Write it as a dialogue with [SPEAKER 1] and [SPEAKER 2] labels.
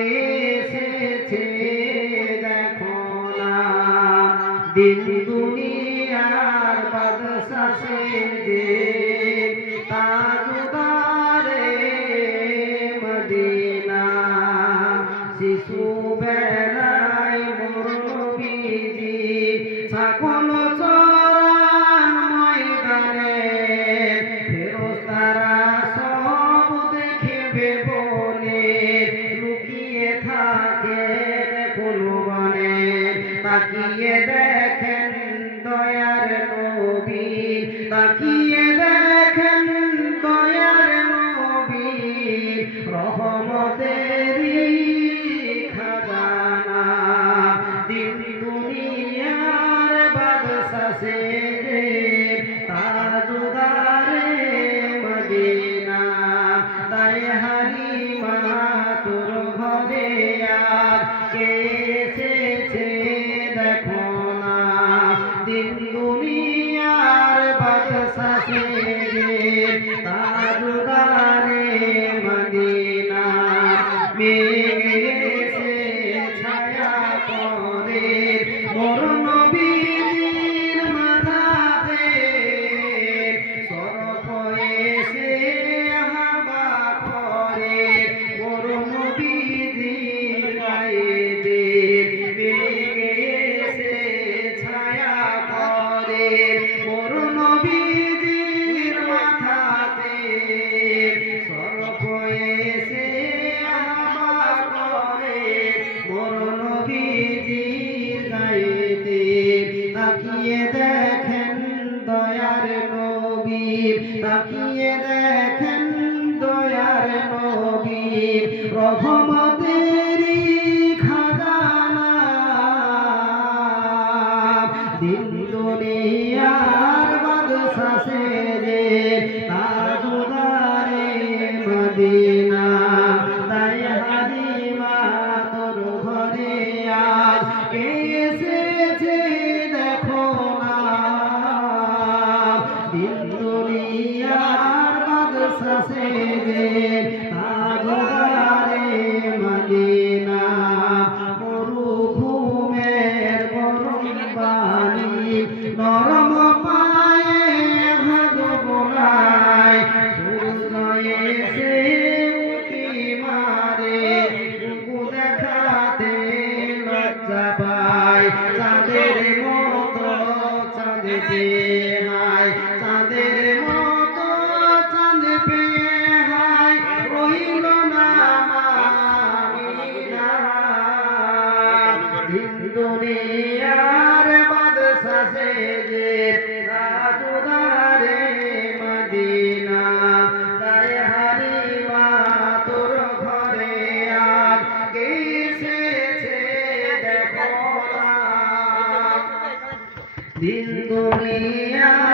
[SPEAKER 1] এসেছে, দেখো না। দিন দুনিয়ার বাদশা সে যে তাজদারে মদিনা। শিশু বেলায় মোর নবীজি সকল চরান ময়দানে। ফেরোজ তারা সব দেখবে তাকিয়ে দেখেন দয়ার নবী তাকিয়ে দেখেন দয়ার নবী রহমতেরই খাজানা। দিন দুনিয়ার বাদশা সে তাজুদারে মদিনা। তাই হালিমা তোর ঘরে আর কে তাকিয়ে দেখেন দয়ার নবীর রহমতের খাজানা। দিন দুনিয়ার বাদশা সে যে মদিনা চাঁদের মতো চাঁদ পেহায় চাঁদের মতো, চাঁদ পেহায় রইল না দিন দুনিয়ার বাদশা সে যে দিন দুনিয়া